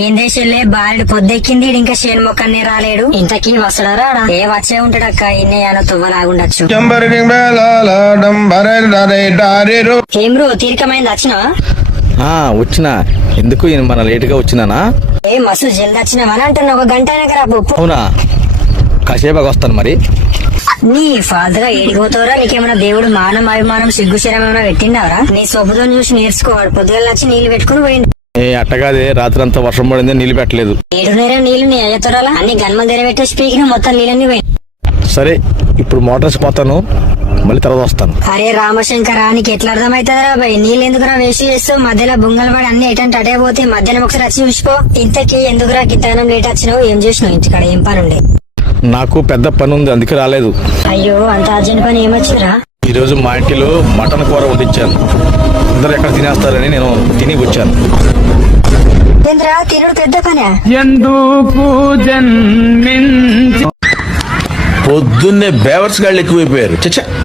ఏం దేశంలే బాలుడు పొద్దెక్కింది ఇంకా చేను మొక్కనే రాలేడు. ఇంతకీ వస్తాడా? ఏ వచ్చే ఉంటాడక్క. ఇన్నయ్యానో తువ్వలాగుండొచ్చు. ఏం రో తీరికమైంది వచ్చినావా? వచ్చినా. ఎందుకు మన లేటుగా వచ్చినానా? ఏ మస్తు జల్ది వచ్చినావని అంటున్నా. ఒక గంట రా పప్పు. అవునా, కాసేపాగా వస్తాను మరి. నీ ఫాదర్ గా ఏడిపోతావురా? నీకేమైనా దేవుడు మానం అభిమానం సిగ్గుశరం ఏమైనా పెట్టిండవరా? నీ సొబ్బుతో చూసి నేర్చుకోవాడు. పొద్దుగల వచ్చి నీళ్లు పెట్టుకుని పోయింది. అట్టగాదే, రాత్రి అంతా వర్షం పడింది, నీళ్లు పెట్టలేదు. ఏడునేరా నీళ్లు నీ అయ్యతోరాలా? అన్ని గన్మలు తెరబెట్టేసి పీకిన మొత్తం నీళ్ళని పోయింది. సరే, ఇప్పుడు మోటార్స్ పోతాను, మళ్ళీ తర్వాత వస్తాను. అరే రామశంకర, నీకు ఎట్లా అర్థమైతుందిరా బాయ్? నీళ్ళు ఎందుకురా వేసి చేస్తూ మధ్యలో బుంగలు పడి అన్ని ఎటంటే అటే పోతే మధ్యాహ్నం ఒకసారి వచ్చి చూసిపో. ఇంతకీ ఎందుకురా గిద్దనం లేట్ వచ్చినావు? ఏం చేసినావు? ఇంటికాడ ఏం పని ఉండే? నాకు పెద్ద పని ఉంది, అందుకే రాలేదు. అయ్యో, అంత అర్జెంట్ పని ఏమొచ్చిందిరా? ఈ రోజు మా ఇంటిలో మటన్ కూర వండించాను. అందరు ఎక్కడ తినేస్తారని నేను తిని వచ్చాను. ఏంద్రా తినుడు పెద్ద పనా? పొద్దున్నే బేవర్స్ గాళ్ళు ఎక్కువైపోయారు. చచ్చా.